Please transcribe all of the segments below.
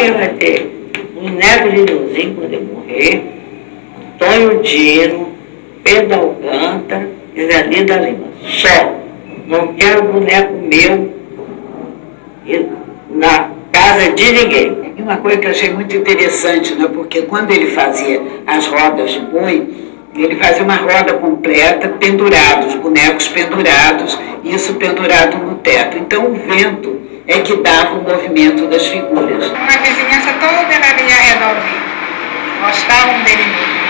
que vai ter os netos de Nhozinho quando ele morrer, Antônio Dino, Pedro Alcântara e Zelinda Lima. Só. Não quero boneco meu na casa de ninguém. E uma coisa que eu achei muito interessante, né? Porque quando ele fazia as rodas de boi, ele fazia uma roda completa, pendurados, bonecos pendurados, isso pendurado no teto. Então o vento é que dava o movimento das figuras. Uma vizinhança toda na linha redondinha. Gostavam dele mesmo.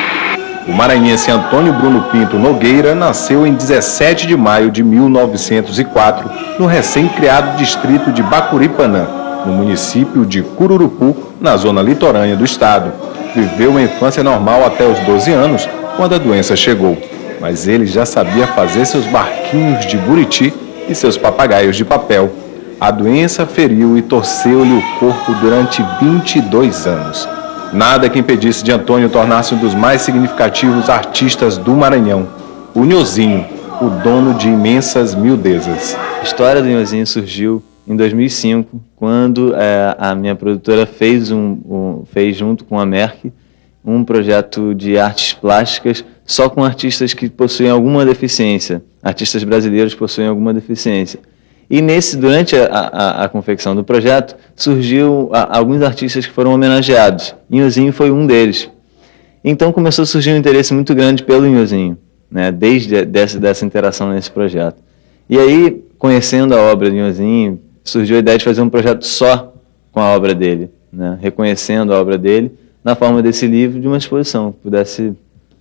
O maranhense Antônio Bruno Pinto Nogueira nasceu em 17 de maio de 1904, no recém-criado distrito de Bacuripanã, no município de Cururupu, na zona litorânea do estado. Viveu uma infância normal até os 12 anos, quando a doença chegou. Mas ele já sabia fazer seus barquinhos de buriti e seus papagaios de papel. A doença feriu e torceu-lhe o corpo durante 22 anos. Nada que impedisse de Antônio tornar-se um dos mais significativos artistas do Maranhão. O Nhozinho, o dono de imensas miudezas. A história do Nhozinho surgiu em 2005, quando a minha produtora fez junto com a Merck um projeto de artes plásticas só com artistas que possuem alguma deficiência, artistas brasileiros que possuem alguma deficiência. E durante a confecção do projeto, surgiu alguns artistas que foram homenageados. Nhozinho foi um deles. Então começou a surgir um interesse muito grande pelo Nhozinho, né, desde dessa interação nesse projeto. E aí, conhecendo a obra de Nhozinho, surgiu a ideia de fazer um projeto só com a obra dele, né, reconhecendo a obra dele na forma desse livro, de uma exposição que pudesse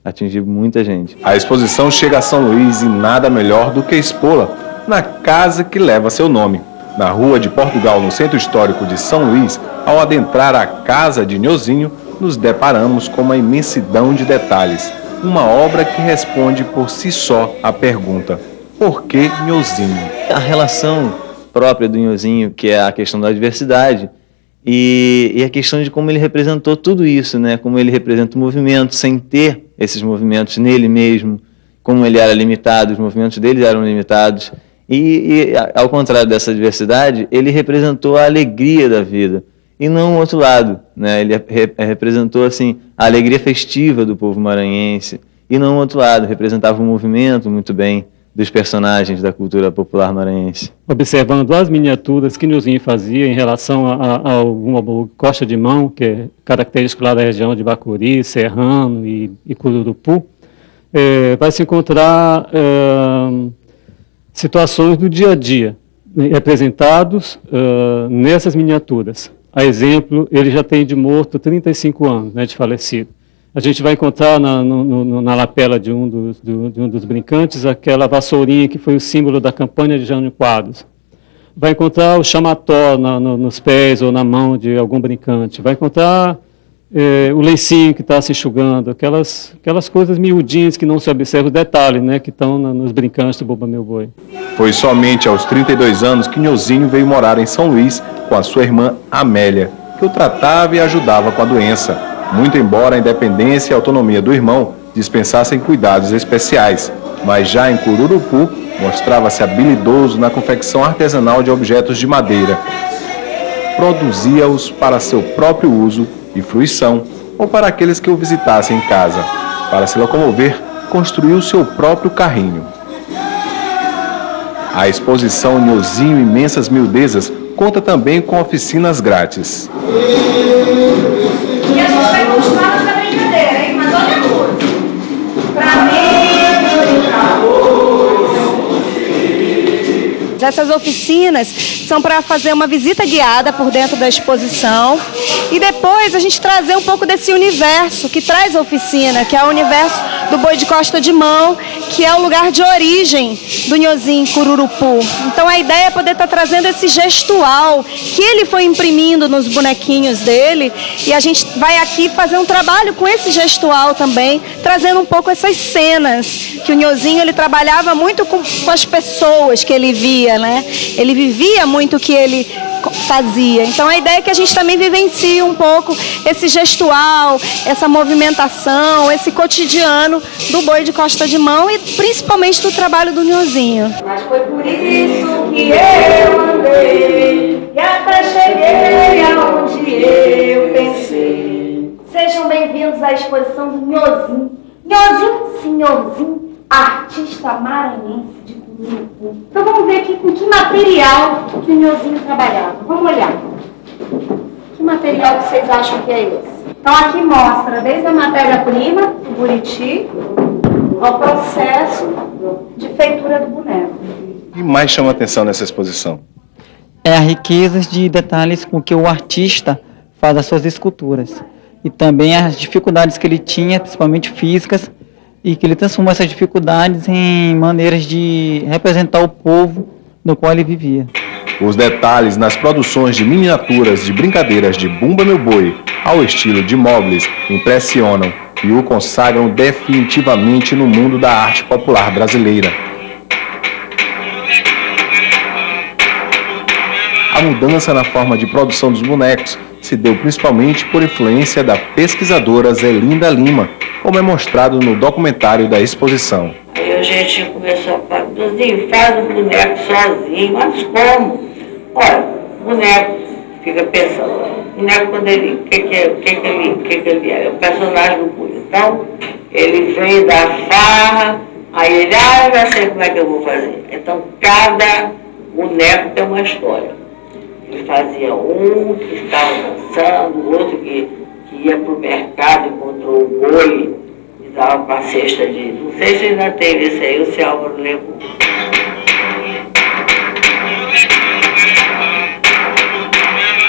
atingir muita gente. A exposição chega a São Luís e nada melhor do que expô-la na casa que leva seu nome. Na Rua de Portugal, no centro histórico de São Luís, ao adentrar a casa de Nhozinho, nos deparamos com uma imensidão de detalhes. Uma obra que responde por si só a pergunta: por que Nhozinho? A relação própria do Nhozinho, que é a questão da diversidade, e a questão de como ele representou tudo isso, né? Como ele representa o movimento, sem ter esses movimentos nele mesmo, como ele era limitado, os movimentos dele eram limitados. E ao contrário dessa diversidade, ele representou a alegria da vida, e não o outro lado, né? Ele representou assim, a alegria festiva do povo maranhense, e não o outro lado, representava um movimento muito bem dos personagens da cultura popular maranhense. Observando as miniaturas que Nhozinho fazia em relação a uma costa de mão, que é característico lá da região de Bacuri, Serrano e Cururupu, vai se encontrar situações do dia a dia, representados nessas miniaturas. A exemplo, ele já tem de morto 35 anos, né, de falecido. A gente vai encontrar na lapela de um dos brincantes aquela vassourinha que foi o símbolo da campanha de Jânio Quadros. Vai encontrar o chamató nos pés ou na mão de algum brincante. Vai encontrar o leicinho que está se enxugando, aquelas coisas miudinhas que não se observa o detalhe, né, que estão nos brincantes do Bumba Meu Boi. Foi somente aos 32 anos que Nhozinho veio morar em São Luís com a sua irmã Amélia, que o tratava e ajudava com a doença, muito embora a independência e a autonomia do irmão dispensassem cuidados especiais. Mas já em Cururupu, mostrava-se habilidoso na confecção artesanal de objetos de madeira. Produzia-os para seu próprio uso e fruição, ou para aqueles que o visitassem em casa. Para se locomover, construiu seu próprio carrinho. A exposição Nhozinho Imensas Miudezas conta também com oficinas grátis. E a gente vai continuar essa brincadeira, hein? Mas olha tudo. Pra mim, pra você. Essas oficinas são para fazer uma visita guiada por dentro da exposição e depois a gente trazer um pouco desse universo que traz a oficina, que é o universo do boi de costa de mão, que é o lugar de origem do Nhozinho Cururupu. Então a ideia é poder estar trazendo esse gestual que ele foi imprimindo nos bonequinhos dele, e a gente vai aqui fazer um trabalho com esse gestual também, trazendo um pouco essas cenas que o Nhozinho ele trabalhava muito com as pessoas que ele via, né? Ele vivia muito o que ele fazia. Então a ideia é que a gente também vivencie um pouco esse gestual, essa movimentação, esse cotidiano do boi de costa de mão e principalmente do trabalho do Nhozinho. Mas foi por isso que eu andei e até cheguei aonde eu temos a exposição do Nhozinho. Nhozinho, senhorzinho, artista maranhense de Cururupu. Então vamos ver aqui com que material que o Nhozinho trabalhava. Vamos olhar. Que material que vocês acham que é esse? Então aqui mostra desde a matéria-prima, do buriti, ao processo de feitura do boneco. O que mais chama atenção nessa exposição? É a riqueza de detalhes com que o artista faz as suas esculturas. E também as dificuldades que ele tinha, principalmente físicas, e que ele transformou essas dificuldades em maneiras de representar o povo no qual ele vivia. Os detalhes nas produções de miniaturas de brincadeiras de Bumba Meu Boi, ao estilo de Mowgli, impressionam e o consagram definitivamente no mundo da arte popular brasileira. A mudança na forma de produção dos bonecos se deu principalmente por influência da pesquisadora Zelinda Lima, como é mostrado no documentário da exposição. Aí a gente começou a falar, Nhozinho, faz um boneco sozinho, mas como? Olha, o boneco fica pensando, o boneco quando ele, o que ele é? É o personagem do Boi. Então, ele vem da farra, aí ele, eu já sei como é que eu vou fazer. Então, cada boneco tem uma história. Ele fazia um que estava dançando, o outro que ia para o mercado, encontrou o boi e dava para a cesta de... Não sei se ainda teve isso aí, o seu Álvaro levou.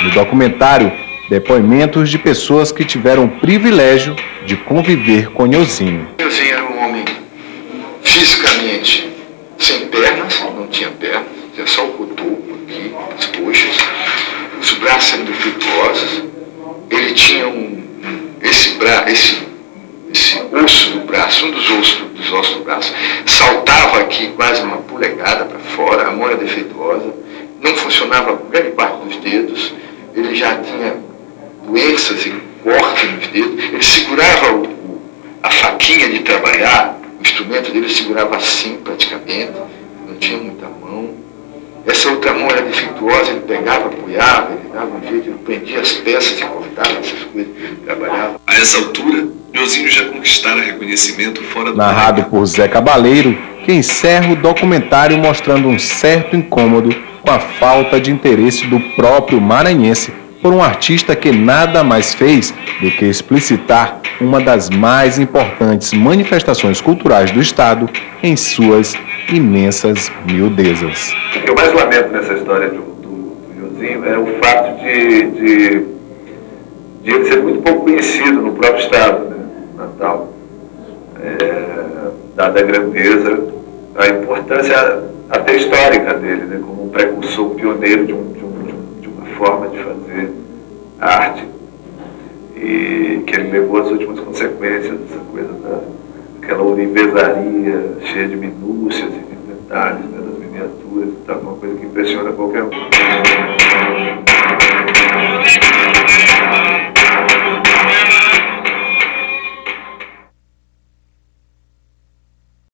No documentário, depoimentos de pessoas que tiveram o privilégio de conviver com Nhozinho. Nhozinho era um homem fisicamente sem pernas, não tinha pernas, tinha só o cotoco aqui, as coxas, os braços eram defeituosos, ele tinha esse osso do braço, um dos ossos do braço, saltava aqui quase uma polegada para fora, a mão era defeituosa, não funcionava grande parte dos dedos, ele já tinha doenças e cortes nos dedos, ele segurava a faquinha de trabalhar, o instrumento dele segurava assim praticamente, não tinha muita mão. Essa outra mão era defeituosa, ele pegava, apoiava, ele dava um jeito, ele prendia as peças e cortava essas coisas, trabalhava. A essa altura, Nhozinho já conquistara reconhecimento fora do Narrado por Zé Cabaleiro, que encerra o documentário mostrando um certo incômodo com a falta de interesse do próprio maranhense por um artista que nada mais fez do que explicitar uma das mais importantes manifestações culturais do Estado em suas imensas miudezas. O que eu mais lamento nessa história do Nhozinho é o fato de ele ser muito pouco conhecido no próprio Estado, né? Natal. Dada a grandeza, a importância até histórica dele, né? Como um precursor, pioneiro de uma forma de fazer arte, e que ele levou às últimas consequências dessa coisa daquela ourivesaria cheia de minúcias e de detalhes, né, das miniaturas, tá, uma coisa que impressiona qualquer um.